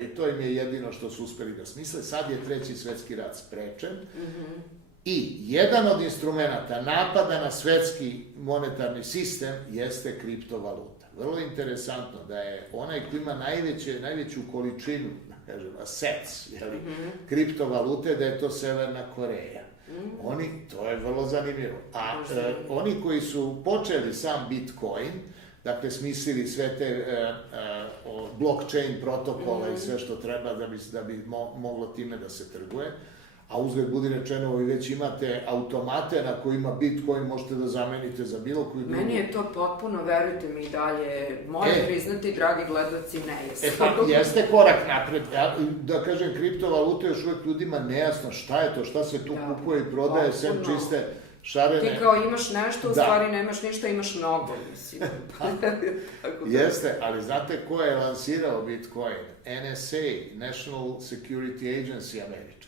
I to im je jedino što su uspeli da smisle. Sad je Treći svetski rat sprečen. I jedan od instrumenta napada na svetski monetarni sistem jeste kriptovaluta. Vrlo interesantno da je onaj koji ima najveću količinu, da kažem, assets, kriptovalute, da je to Severna Koreja. To je vrlo zanimljivo. A oni koji su počeli sam Bitcoin, dakle, smislili sve te blockchain protokola i sve što treba da bi moglo time da se trguje, a uzgled budi rečeno, vi već imate automate na kojima Bitcoin možete da zamenite za bilo koji drugi. Meni je to potpuno, verujte mi, dalje, moram priznati, dragi gledaoci, nejasno. Pa jeste korak napred. Da kažem, kriptovaluta je još uvek ljudima nejasno šta je to, šta se tu kupuje i prodaje, sem čiste šarene. Ti kao imaš nešto, u stvari nemaš ništa, imaš mnogo, mislim. Jeste, ali znate ko je lansirao Bitcoin? NSA, National Security Agency američka.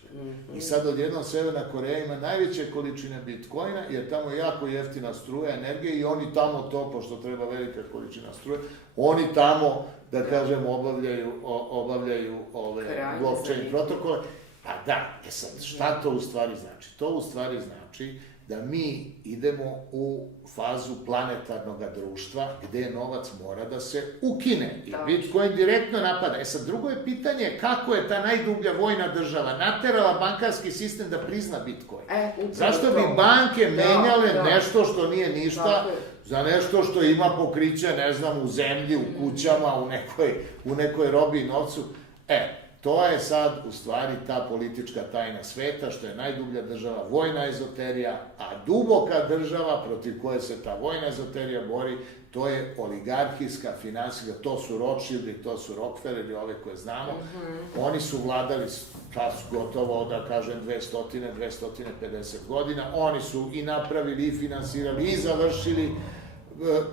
I sad odjednom Severna Koreja ima najveće količine Bitcoina, jer tamo je jako jeftina struja, energija i oni tamo to, pošto treba velika količina struje, oni tamo, da kažem, obavljaju ove blockchain protokole. Pa da, sad, šta to u stvari znači? To u stvari znači da mi idemo u fazu planetarnog društva gde novac mora da se ukine i Bitcoin direktno napada. Sad, drugo je pitanje kako je ta najdublja vojna država naterala bankarski sistem da prizna Bitcoin. Zašto bi banke menjale nešto što nije ništa za nešto što ima pokriće, ne znam, u zemlji, u kućama, u nekoj robi i novcu? To je sad, u stvari, ta politička tajna sveta, što je najdublja država, vojna ezoterija, a duboka država protiv koje se ta vojna ezoterija bori, to je oligarhijska, finansijska, to su Rothschildi, to su Rockefelleri, ove koje znamo. Oni su vladali gotovo, da kažem, 250 godina. Oni su i napravili, i finansirali, i završili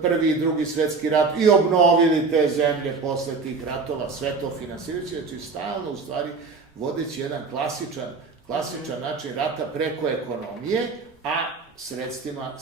Prvi i Drugi svetski rat i obnovili te zemlje posle tih ratova, sve to finansirajući, znači stalno u stvari vodeći jedan klasičan način rata preko ekonomije, a sredstvima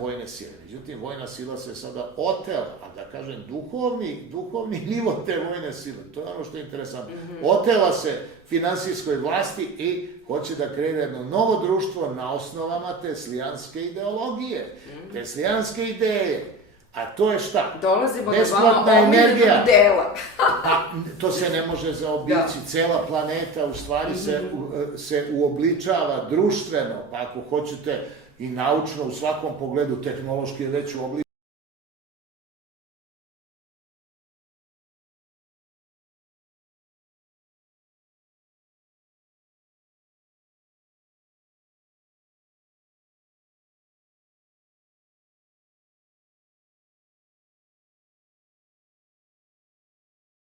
vojne sile. Međutim, vojna sila se sada otela, a da kažem duhovni nivo te vojne sile, to je ono što je interesantno. Otela se finansijskoj vlasti i hoće da kreira jedno novo društvo na osnovama teslijanske ideologije, teslijanske ideje. A to je šta? Dolazimo do vama omiljenog dela. To se ne može zaobići. Cela planeta u stvari se uobličava društveno, pa ako hoćete i naučno u svakom pogledu, tehnološki je već uobličava.